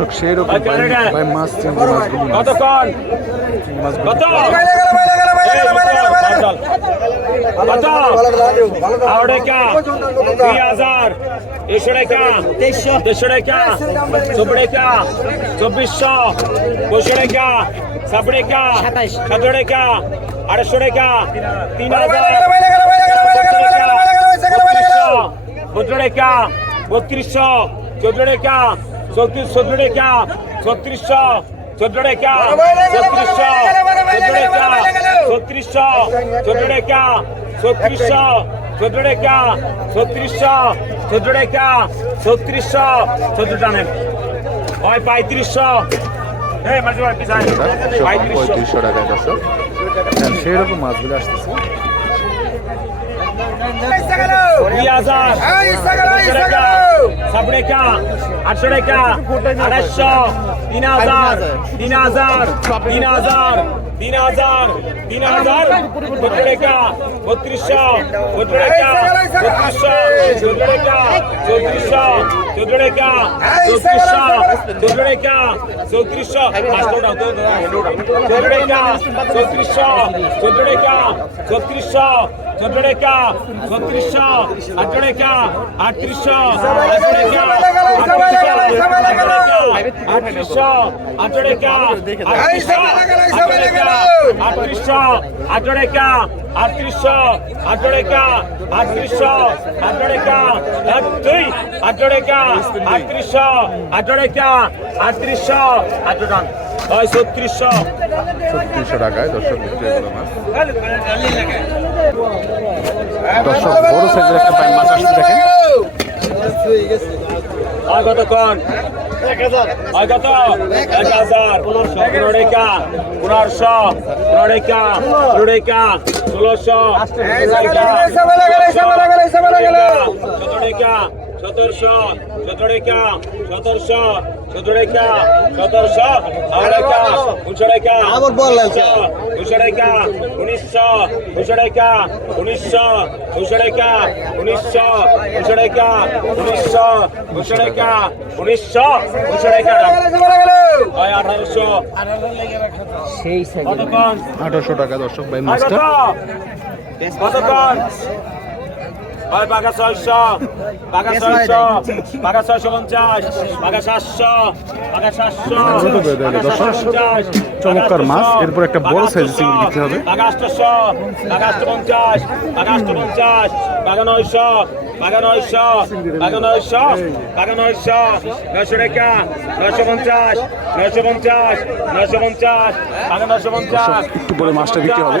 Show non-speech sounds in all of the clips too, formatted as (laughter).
দর্শক সেই রকম ভাই মাছ চিংড়ি মাছগুলি কতক্ষণ কত চব্বিশশো টাকা টাকা টাকা আড়াইশো টাকা তিন হাজার বত্রিশশো চোদ্দ টাকা চৌত্রিশ চোদ্দ টাকা ছত্রিশশো চোদ্দ টাকা ছত্রিশশো চোদ্দ টাকা ছত্রিশশো চোদ্দ টাকা ছত্রিশশো চোদ্দ টাকা ছত্রিশশো চোদ্দ টাকা ছত্রিশশো চোদ্দ টানেন ওই পঁয়ত্রিশশো পঁয়ত্রিশশো হ্যাঁ, সেই মাছগুলি আসতেছে দুই হাজার সাত টাকা আটশো টাকা আড়াইশো তিন হাজার তিন হাজার তিন হাজার তিন হাজার তিন হাজার সত্তর টাকা বত্রিশশো সত্তর টাকা বত্রিশশো চোদ্দ টাকা চৌত্রিশশো চোদ্দ টাকা চৌত্রিশশো চোদ্দ টাকা চৌত্রিশশো চোদ্দ টাকা চৌত্রিশশো চোদ্দ টাকা চৌত্রিশশো চোদ্দ টাকা ছত্রিশশো আট টাকা আটত্রিশশো আটত্রিশশো আট টাকা আটত্রিশশো আট টাকা আটত্রিশশো আট টাকা আটত্রিশশো আট টাকা এক দুই আট টাকা আটত্রিশশো আট টাকা আটত্রিশশো আট টাকা ওই ছত্রিশশো ছত্রিশশো টাকায় দর্শক বিক্রি এগুলো মাছ। দর্শক বড় সাইজের একটা পাইন মাছ আসছে দেখেন। আর কতক্ষণ? আর কত? এক হাজার পনেরো টাকা পনেরোশো পনেরো টাকা ষোলো টাকা ষোলোশো সতেরো টাকা সতেরোশো সতেরো টাকা সতেরোশো সতেরো টাকা সতেরোশো আড়াই টাকা উনিশশো টাকা আবার বল লাগছে। উনিশশো টাকা উনিশশো টাকা উনিশশো টাকা উনিশশো টাকা উনিশশো উনিশশো আঠারোশো। টাকা দর্শক ভাই কত? কতক্ষণ হয় পাকা ছয়শো পাকা ছয়শো পাকা ছয়শো পঞ্চাশ পাকা সাতশো পাকা সাতশো দর্শক। চমৎকার মাছ। এরপর একটা বড় size চিংড়ি দিতে হবে। পাকা আটশো পাকা আটশো পঞ্চাশ পাকা আটশো পঞ্চাশ পাকা নয়শো পাকা নয়শো পাকা নয়শো পাকা নয়শো নয়শো টাকা নয়শো পঞ্চাশ নয়শো পঞ্চাশ নয়শো পঞ্চাশ পাকা নয়শো পঞ্চাশ একটু পরে মাছটা দিতে হবে।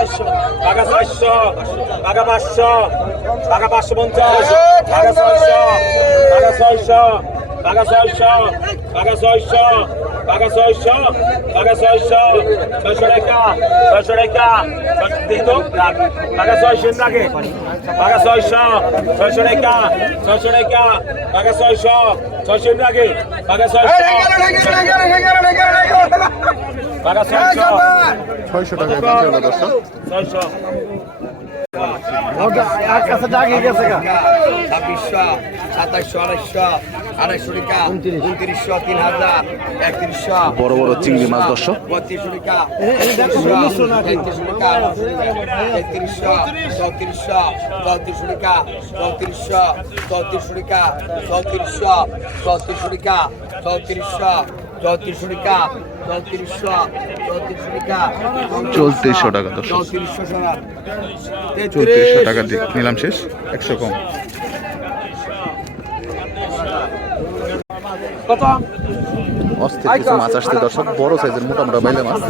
টাকা চারশো টাকা পাঁচশো টাকা পাঁচশো পঞ্চাশ টাকা ছয়শো টাকা ছয়শো টাকা ছয়শো টাকা ছয়শো টাকা ছয়শো টাকা ছয়শো ছয়শো টাকা ছয়শো টাকা দেখো টাকা ছয়শো লাগে টাকা ছয়শো ছয়শো টাকা ছয়শো টাকা টাকা ছয়শো ছয়শো লাগে টাকা ছয়শো ছয়শো। টাকায় বিক্রি হলো দর্শক। ছাব্বিশশো সাতাশশো আড়াইশো আড়াইশো টাকা উনত্রিশশো তিন হাজার একত্রিশশো। বড় বড় চিংড়ি মাছ দর্শক। বত্রিশশো টাকা তেত্রিশশো টাকা তেত্রিশশো চৌত্রিশশো চৌত্রিশশো টাকা চৌত্রিশশো চৌত্রিশশো টাকা চৌত্রিশশো চৌত্রিশশো টাকা চৌত্রিশশো চৌত্রিশশো টাকা চৌত্রিশশো চৌত্রিশশো টাকা। চৌত্রিশশো টাকা দর্শক। চৌত্রিশশো টাকা। চৌত্রিশশো টাকা দিয়ে নিলাম শেষ একশো কম। কত? অস্থির কিছু মাছ আসছে দর্শক বড় সাইজের মোটামুটা বাইলে মাছ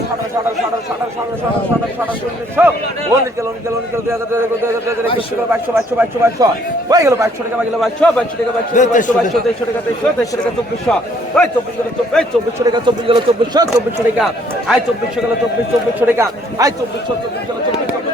চব্বিশশো টাকা চব্বিশশো টাকা আয় চব্বিশ গেল চব্বিশ চব্বিশ টাকা আয় চব্বিশশো চব্বিশ গেল চব্বিশ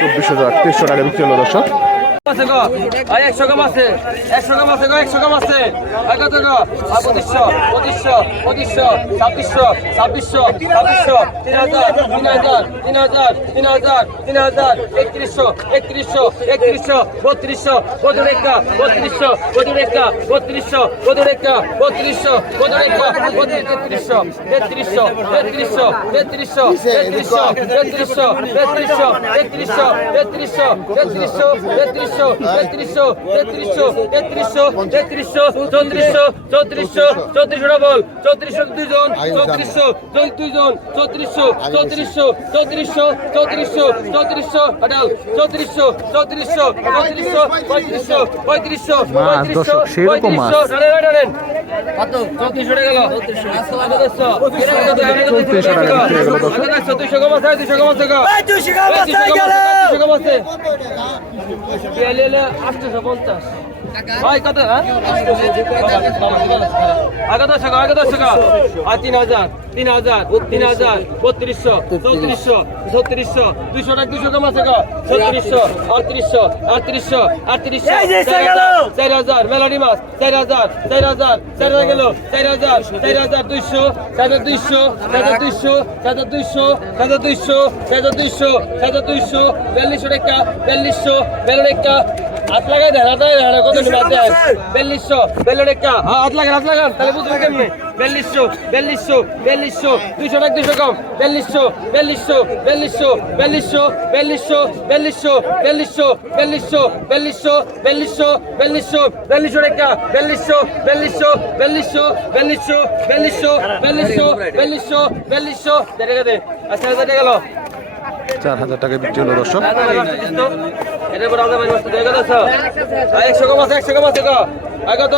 চব্বিশ হাজার তেইশশো টাকা বিক্রি হলো দর্শক। আছে গো আয় একশো গ্রাম আছে একশো গ্রাম আছে গো একশো গ্রাম আছে আয় কত গো আর পঁচিশশো পঁচিশশো পঁচিশশো ছাব্বিশশো ছাব্বিশশো ছাব্বিশশো তিন হাজার তিন হাজার তিন হাজার তিন হাজার তিন হাজার একত্রিশশো একত্রিশশো একত্রিশশো বত্রিশশো বদুরেকা বত্রিশশো বদুরেকা বত্রিশশো বদুরেকা বত্রিশশো বদুরেকা তেত্রিশশো তেত্রিশশো তেত্রিশশো তেত্রিশশো তেত্রিশশো তেত্রিশশো তেত্রিশশো চৌত্রিশশো চৌত্রিশশো চৌত্রিশশো ডবল চৌত্রিশশো দুজন চৌত্রিশশো দুইজন চৌত্রিশশো চৌত্রিশশো চৌত্রিশশো চৌত্রিশশো চৌত্রিশশো আটাল চৌত্রিশশো চৌত্রিশশো চৌত্রিশশো পঁয়ত্রিশশো পঁয়ত্রিশশো পঁয়ত্রিশশো পঁয়ত্রিশশো টানেন টানেন কত? চৌত্রিশশো টাকা গেল। চৌত্রিশশো টাকা দুশো কম আছে দুশো কম আছে দুশো কম আছে পঞ্চাশ। ভাই কত হ্যাঁ? আগে দশ টাকা আগে দশ টাকা। আর তিন হাজার তিন হাজার তিন হাজার বত্রিশশো চৌত্রিশশো ছত্রিশশো দুইশো টাকা দুশো কম আছে ছত্রিশশো আটত্রিশশো আটত্রিশশো আটত্রিশশো। চার হাজার মেলাডি মাছ চার হাজার চার হাজার চার হাজার গেল। চার হাজার চার হাজার দুইশো চার হাজার দুইশো চার হাজার দুইশো চার হাজার দুইশো চার হাজার দুইশো চার হাজার দুইশো চার হাজার দুইশো বিয়াল্লিশশো টাকা বিয়াল্লিশশো বিয়াল্লিশ টাকা। হাত লাগাই দেন হাত লাগাই দেন কত বাদ দেন বিয়াল্লিশশো বিয়াল্লিশ টাকা হ্যাঁ, হাত লাগান হাত লাগান তাহলে বুঝবেন কেমনি বিয়াল্লিশশো বিয়াল্লিশশো বিয়াল্লিশশো দুইশো টাকা দুইশো কম বিয়াল্লিশশো বিয়াল্লিশশো বিয়াল্লিশশো বিয়াল্লিশশো বিয়াল্লিশশো বিয়াল্লিশশো বিয়াল্লিশশো বিয়াল্লিশশো বিয়াল্লিশশো বিয়াল্লিশশো বিয়াল্লিশশো বিয়াল্লিশশো টাকা বিয়াল্লিশশো বিয়াল্লিশশো বিয়াল্লিশশো বিয়াল্লিশশো বিয়াল্লিশশো বিয়াল্লিশশো বিয়াল্লিশশো বিয়াল্লিশশো দেড় টাকা দে আচ্ছা হাজার টাকা গেল চার হাজার টাকা বিক্রি হলো দর্শক এটা বড় আলাদা বাড়ি বসতে একশো কম আছে আগত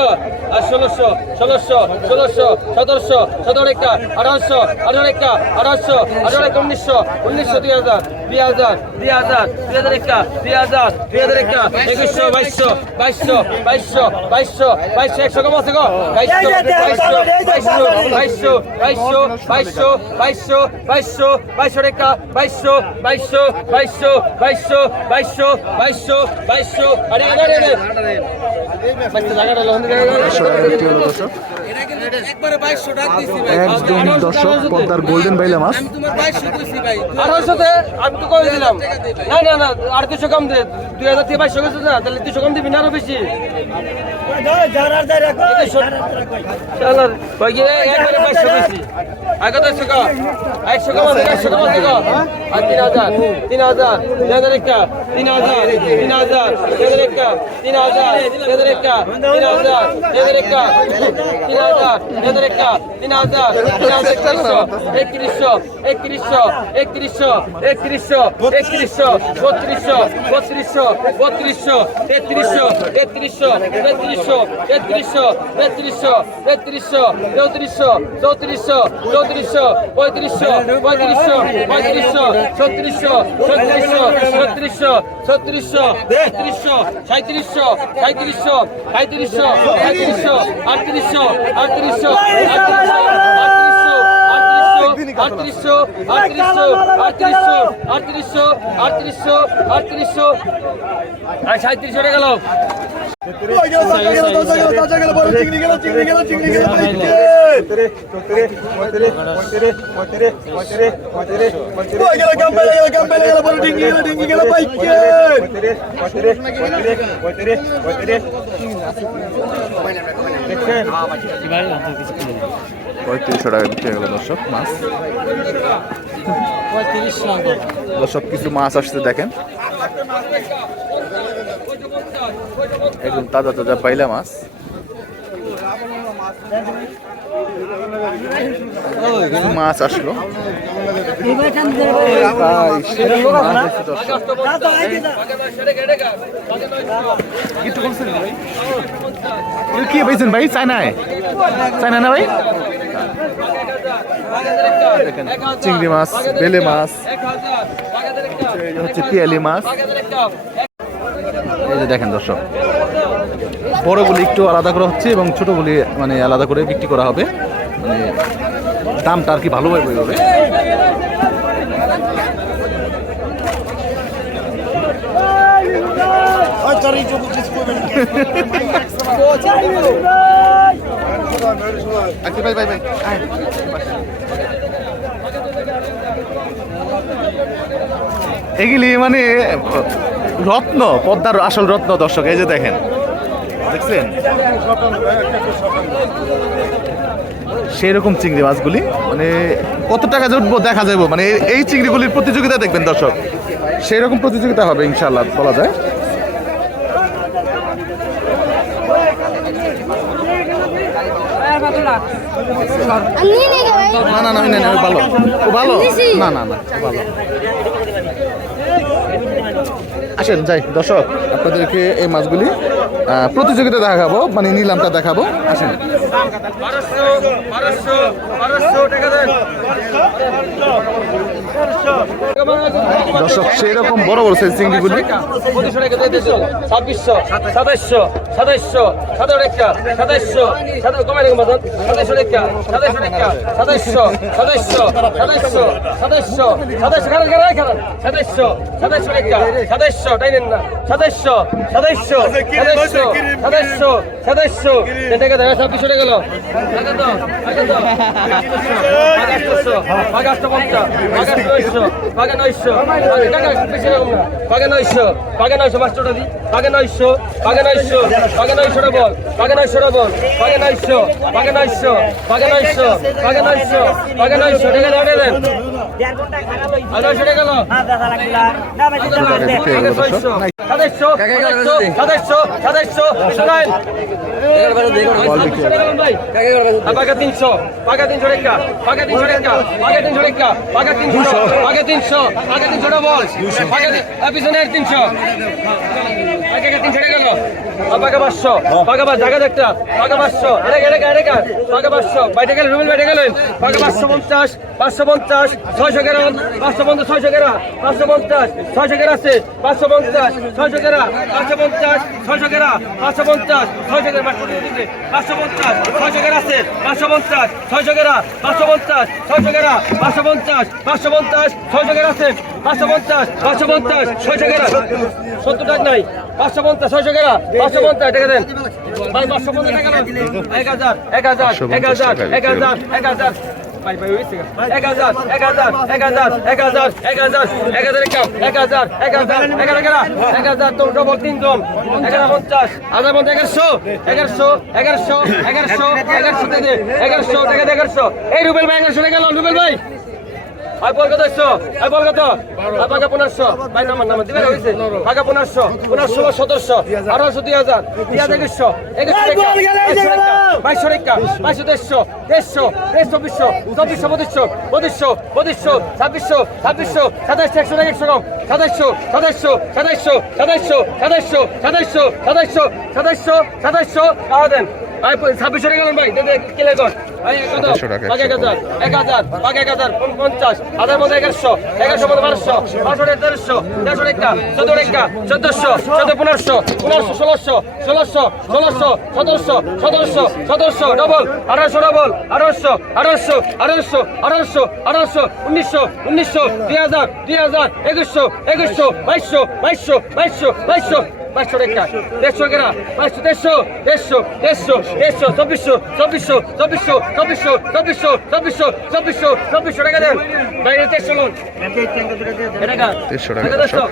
আর ষোলোশো ষোলোশো ষোলোশো, সতেরোশো, সতেরো একটা আঠারোশো, আঠারো একটা আঠারোশো, আঠারো উনিশশো উনিশশো, দুই হাজার। দুই হাজার দুই হাজার দুই হাজার একটা দুই হাজার দুই হাজার একটা একুশশো বাইশশো বাইশশো বাইশশো বাইশশো বাইশশো একশো কম আছে গো বাইশশো বাইশশো বাইশশো বাইশশো বাইশশো বাইশশো বাইশশো বাইশশো টাকা বাইশশো বাইশশো বাইশশো বাইশশো বাইশশো বাইশশো বাইশশো আরে আরে আরে জায়গাটা একদম দর্শক পদ্মার গোল্ডেন বাইলে মাছ আঠারোশোতে আমি তো করে দিলাম। না না না আর দুশো কম দে। দুই হাজার থেকে বাইশশো গেছে না তাহলে দুশো কম দিবি না আরও বেশি? কই একবারে বাইশশো বেশি আগে তো একশো কম একশো কম আছে একশো আছে গো। আর তিন হাজার তিন হাজার তিন হাজার একটা, তিন হাজার তিন হাজার তিন হাজার একটা, তিন হাজার তিন হাজার একটা, তিন হাজার তিন হাজার একটা, তিন হাজার তিন হাজার একটা, তিন হাজার তিন হাজার একত্রিশশো একত্রিশশো একত্রিশশো একত্রিশশো একত্রিশশো একত্রিশশো, বত্রিশশো বত্রিশশো বত্রিশশো, তেত্রিশশো তেত্রিশশো তেত্রিশশো তেত্রিশশো তেত্রিশশো তেত্রিশশো চৌত্রিশশো চৌত্রিশশো পঁয়ত্রিশশো পঁয়ত্রিশশো পঁয়ত্রিশশো ছত্রিশশো ছত্রিশশো ছত্রিশশো ছত্রিশশো তেত্রিশশো সাঁত্রিশশো সাঁত্রিশশো সাঁত্রিশশো সাঁত্রিশশো আটত্রিশশো আটত্রিশশো আটত্রিশশো আটত্রিশশো আটত্রিশশো আটত্রিশশো আটত্রিশশো আটত্রিশশো আটত্রিশশো আর সাঁত্রিশশো টাকা গেল পঁয়ত্রিশ পঁয়ত্রিশশো টাকা বিক্রি হয়ে গেল, দর্শক, মাছ। দর্শক, কিছু মাছ আসছে, দেখেন। একদম তাজা তাজা পাইলা মাছ। মাছ আসলো। কি পেয়েছেন ভাই? চায়নায়? চায়না না ভাই? দেখেন চিংড়ি মাছ বেলে মাছ এই হচ্ছে পিয়ালি মাছ। এই যে দেখেন দর্শক বড়গুলি একটু আলাদা করা হচ্ছে এবং ছোটগুলি মানে আলাদা করে বিক্রি করা হবে। মানে দামটা আর কি ভালোভাবে হবে (laughs) আচ্ছা ভাই ভাই ভাই এগুলি মানে রত্ন, পদ্মার আসল রত্ন, দর্শক, এই যে দেখেন। দেখছেন? সেই রকম চিংড়ি মাছগুলি মানে কত টাকা উঠবো দেখা যাব মানে এই- এই চিংড়িগুলির প্রতিযোগিতা দেখবেন, দর্শক। সেই রকম প্রতিযোগিতা হবে ইনশাল্লাহ বলা যায় নিয়ে নিয়ে গে ভাই না না না ভালো ভালো না না না ভালো আসেন যাই দর্শক আপনাদেরকে এই মাছগুলি প্রতিযোগিতা দেখাবো মানে নিলামটা দেখাবো আসেন দর্শক সেই রকম বড় বড় সাইজ চিংড়িগুলি ছাব্বিশশো সাতাশশো সাতাশশো সাতাশ রেখা সাতাশশো কমাই রেখে বাজার সাতাশ রেখা সাতাশ টাইনেন না সদস্য সদস্য সদস্য সদস্য সদস্য সেটাকে দেখা সব পিছনে গেল পাগে নয়শো পাগে নয়শো তিনশো পাকা তিনশো রেখা পাকা তিনশো রেখা পাকা তিনশো রেখা পাকা তিনশো পাকা তিনশো পাকা তিনশো বল পিছনের তিনশো। পাকা তিনশো রেখা পাকা পাঁচশো পাকা পাঁচ জায়গা একটা পাকা পাঁচশো আরে গেলে গেলে পাকা পাঁচশো বাইরে গেলেন রুবেল বাইরে গেলেন পাকা পাঁচশো পঞ্চাশ পাঁচশো পঞ্চাশ ছয়শো গ্রাম পাঁচশো পঞ্চাশ ছয়শো গ্রাম পাঁচশো পঞ্চাশ ছয়শো গ্রাম আছে পাঁচশো পঞ্চাশ ছয়শো গ্রাম পাঁচশো পঞ্চাশ ছয়শো গ্রাম পাঁচশো পঞ্চাশ ছয়শো গ্রাম পাঁচশো পঞ্চাশ ছয়শো গ্রাম আছে পাঁচশো পঞ্চাশ ছয়শো গ্রাম পাঁচশো পঞ্চাশ ছয়শো গ্রাম পাঁচশো পঞ্চাশ পাঁচশো পঞ্চাশ ছয়শো গ্রাম আছে পাঁচশো পঞ্চাশ পাঁচশো পঞ্চাশ ছয়শো সত্তর টাকা নাই পাঁচশো পঞ্চাশ ছয়শো পাঁচশো পঞ্চাশ টাকা দেন ভাই পাঁচশো পঞ্চাশ টাকা এক হাজার এক হাজার এক হাজার এক হাজার এক হাজার ভাই ভাই হয়েছে এক হাজার এক হাজার এক হাজার এক হাজার এক হাজার এক হাজার এক হাজার এক হাজার এগারো এগারো এক হাজার তো ডবল তিনজন এগারো পঞ্চাশ হাজার পঞ্চাশ এগারোশো এগারোশো এগারোশো এগারোশো এগারোশো এগারোশো টাকা এগারোশো এই রুবেল ভাই এগারোশো টাকা গেল রুবেল ভাই আই বল কত একশো আই বল কত আই পাকা পনেরোশো ভাই নাম্বার নাম্বার দিবেন হয়েছে পাকা পনেরোশো পনেরোশো সতেরোশো আঠারোশো দুই হাজার দুই হাজার টাকা বাইশশো টাকা বাইশশো দেড়শো দেড়শো দেড় চব্বিশশো চব্বিশশো পঁচিশশো পঁচিশশো পঁচিশশো ছাব্বিশশো ছাব্বিশশো সাতাইশশো একশো টাকা একশো কম সাতাইশশো সাতাইশশো সাতাইশশো সাতাইশশো সাতাইশশো সাতাইশশো সাতাইশশো সাতাইশশো আহ দেন ছাব্বিশশো টাকা গেলেন ভাই কেলে সাতাইশশো টাকা, এক হাজার পাঁচ এক হাজার পঞ্চাশ হাজার মধ্যে এগারোশো এগারোশো মধ্যে বারোশো বারোশো তেরোশো তেরোশো টাকা চোদ্দ টাকা চোদ্দশো চোদ্দ পনেরোশো পনেরোশো ষোলোশো ষোলোশো ষোলোশো সতেরোশো সতেরোশো সতেরোশো ডবল আঠারোশো ডবল আঠারোশো আঠারোশো আঠারোশো আঠারোশো আঠারোশো উনিশশো উনিশশো দুই হাজার দুই হাজার একুশশো একুশশো বাইশশো বাইশশো বাইশশো বাইশশো বাইশশো টাকা দেড়শো টাকা বাইশশো দেড়শো দেড়শো দেড়শো দেড়শো চব্বিশশো চব্বিশশো চব্বিশশো চব্বিশশো চব্বিশশো চব্বিশশো চব্বিশশো চব্বিশশো টাকা দেন। বাইরে দেড়শো লোন। দেড়শো টাকা, দেড়শো।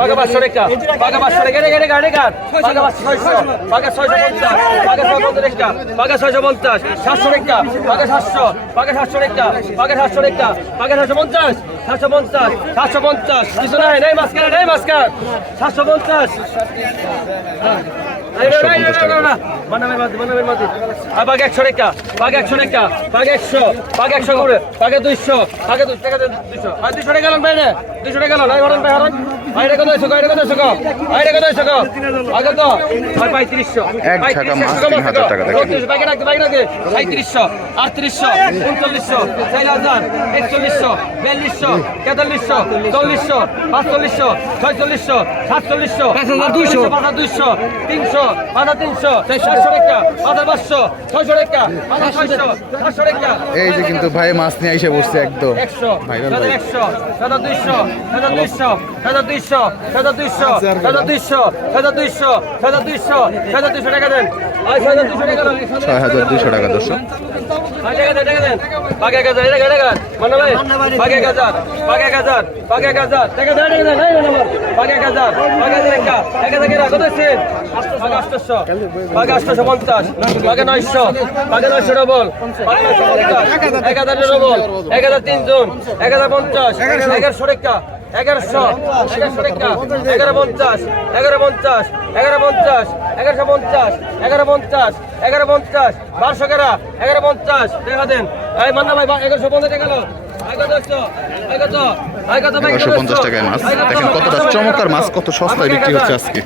পাকা পাঁচশো টাকা। পাকা পাঁচশো টাকা। রেখে রেখে রেখে পাকা ছয়শো। পাকা ছয়শো পঞ্চাশ। পাকা ছয় পঞ্চাশ টাকা। পাকা ছয়শো পঞ্চাশ। সাতশো টাকা। পাকা সাতশো। পাকা সাতশো টাকা। পাকা সাতশো টাকা। পাকা সাতশো পঞ্চাশ। সাতশো পঞ্চাশ। সাতশো পঞ্চাশ। কিছু নাই নেই মাস্কার নেই মাস্কার সাতশো পঞ্চাশ। একশো একশো একশো একশো করে দুইশো বাঘে দুই টাকা দুইশো। আর দুইশো টাকা গেলেন বাইরে দুইশো টাকা গেলেন হরণ ভাই হরণ বাইরে কত এসো বাইরে কত এসো বাইরে কত এসো আগে তো আর পঁয়ত্রিশশো এক ঢাকা মাছ তিন হাজার টাকা বাইকে রাখতে বাইকে রাখতে। সাঁত্রিশশো আটত্রিশশো উনচল্লিশশো চার হাজার একচল্লিশশো বিয়াল্লিশশো তেতাল্লিশশো চল্লিশশো পাঁচচল্লিশশো ছয়চল্লিশশো সাতচল্লিশশো দুইশো। দুইশো তিনশো পাঁচ তিনশো চারশো টাকা পাঁচ পাঁচশো ছয়শো টাকা পাঁচ ছয়শো সাতশো টাকা। এই যে কিন্তু ভাই মাছ নিয়ে এসে বসছে একদম। একশো ভাই একশো সাদা দুইশো সাদা দুইশো সাদা দুইশো সাদা দুইশো সাদা দুইশো সাদা দুইশো সাদা দুইশো সাদা দুইশো টাকা দেন। ওই সাদা দুইশো টাকা দেন। ছয় হাজার দুইশো টাকা দর্শক। পাঁচ এক হাজার টাকা দেন। পাঁচ এক এক হাজার পাঁচ এক হাজার পাঁচ এক এক হাজার পঞ্চাশ পাঁচ নয়শো হাজার এক হাজার তিনজন এক এগারোশো এগারোশো টাকা এগারো পঞ্চাশ এগারো পঞ্চাশ এগারো পঞ্চাশ এগারোশো পঞ্চাশ এগারো পঞ্চাশ এগারো পঞ্চাশ বারোশো কেরা এগারো পঞ্চাশ দেখা দেন। এই মান্না এগারোশো পঞ্চাশ টাকা এগারোশো পঞ্চাশ টাকায় মাছ দেখেন কতটা চমৎকার মাছ কত সস্তায় বিক্রি হচ্ছে আজকে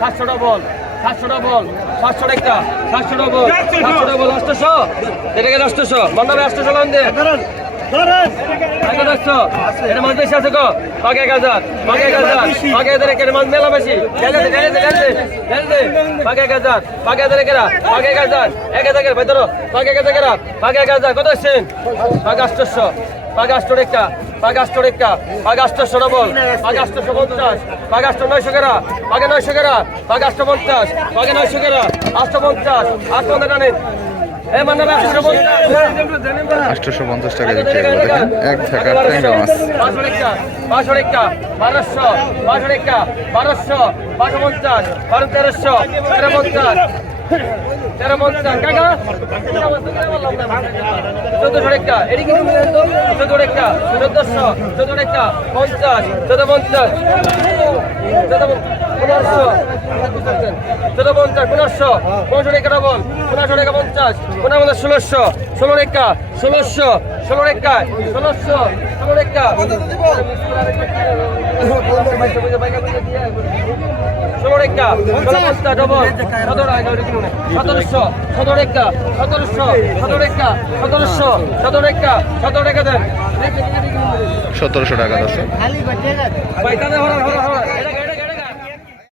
সাতশো ডবল সাতশো ডবল সাতশো টাকা সাতশো ডবল সাতশো ডবল অষ্টশো এটাকে অষ্টশো মন্ডপে অষ্টশো লান দিয়ে কত আসছেন পাঁচ আষ্টশো পাগাস্টোর একটা পাগাস্টোর একটা পাগাস্টোরশো নবল পাগাস্টোরশো পঞ্চাশ পাগাস্টোর নয়শো গেরা পাগে নয়শো গেরা পাগাস্টো পঞ্চাশ পাগে নয়শো গেরা আটশো পঞ্চাশ আট পনেরো মানে আটশোশো পঞ্চাশ টাকা বিক্রি হবে। দেখেন এক ঢাকা ট্যাংরা মাছ পাঁচশো পাঁচশো টাকা বারোশো পাঁচশো টাকা বারোশো পাঁচশো পঞ্চাশ বারো তেরোশো তেরো পঞ্চাশ তেরো পঞ্চাশ। কাকা চোদ্দশো টাকা এটি কিন্তু চোদ্দ টাকা চোদ্দশো চোদ্দ পঞ্চাশ চোদ্দ পঞ্চাশ চোদ্দ পনেরোশো। চোদ্দ পঞ্চাশ পনেরোশো। পনেরোশো টাকা ডবল। পনেরোশো টাকা পঞ্চাশ। পনেরো পঞ্চাশ ষোলোশো। ষোলো ষোলোশো। ষোলো ষোলোশো। ষোলো ষোলো ষোলো ডবল। সতেরোশো সতেরো সতেরোশো সতেরো সতেরোশো সতেরো সতেরো দেন। সতেরোশো টাকা দর্শক। ভাই তাদের হরা হরা হরা